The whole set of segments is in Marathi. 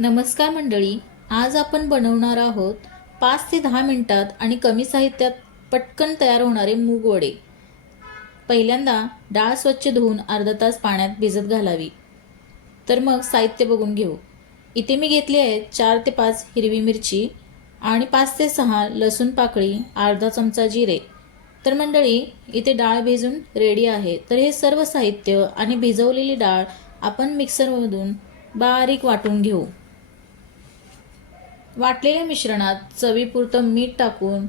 नमस्कार मंडळी, आज आपण बनवणार आहोत 5 ते 10 मिनिटात आणि कमी साहित्यात पटकन तयार होणारे मूग वडे। पहिल्यांदा डाळ स्वच्छ धुवून अर्धा तास पाण्यात भिजत घालावी। तर मग साहित्य बघून घेऊ। इथे मी घेतली आहे 4 ते 5 हिरवी मिरची आणि 5 ते 6 लसूण पाकळी, अर्धा चमचा जिरे। तर मंडळी, इथे डाळ भिजून रेडी आहे। तर हे सर्व साहित्य आणि भिजवलेली डाळ आपण मिक्सरमधून बारीक वाटून घेऊ। वाटलेल्या मिश्रणात चवीपुरतं मीठ टाकून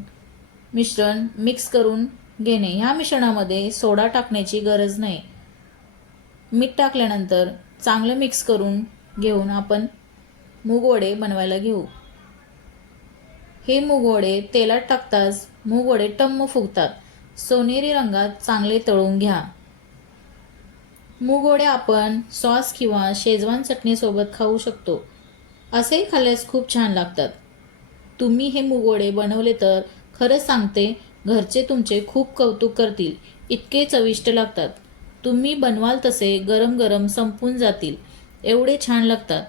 मिश्रण मिक्स करून घेणे। ह्या मिश्रणामध्ये सोडा टाकण्याची गरज नाही। मीठ टाकल्यानंतर चांगलं मिक्स करून घेऊन आपण मूग वडे बनवायला घेऊ। हे मूग वडे तेलात टाकताच मूग वडे टम्म फुगतात। सोनेरी रंगात चांगले तळून घ्या। मूग वडे आपण सॉस किंवा शेजवान चटणी सोबत खाऊ शकतो। असेही खाल्ल्यास खूप छान लागतात। तुम्ही हे मूग वडे बनवले तर खरंच सांगते, घरचे तुमचे खूप कौतुक करतील। इतके चविष्ट लागतात। तुम्ही बनवाल तसे गरम गरम संपून जातील, एवढे छान लागतात।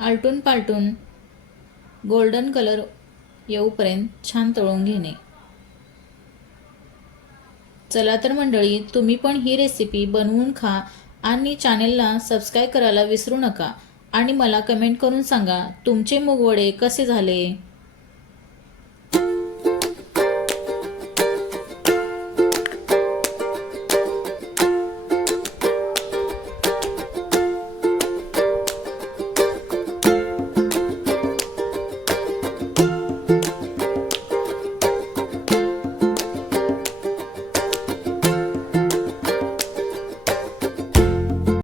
आलटून पालटून गोल्डन कलर येऊपर्यंत छान तळून घेणे। चला तर मंडळी, तुम्ही पण ही रेसिपी बनवून खा आणि चॅनेलला सबस्क्राईब करायला विसरू नका। आणि मला कमेंट करून सांगा तुमचे मूग वडे कसे झाले।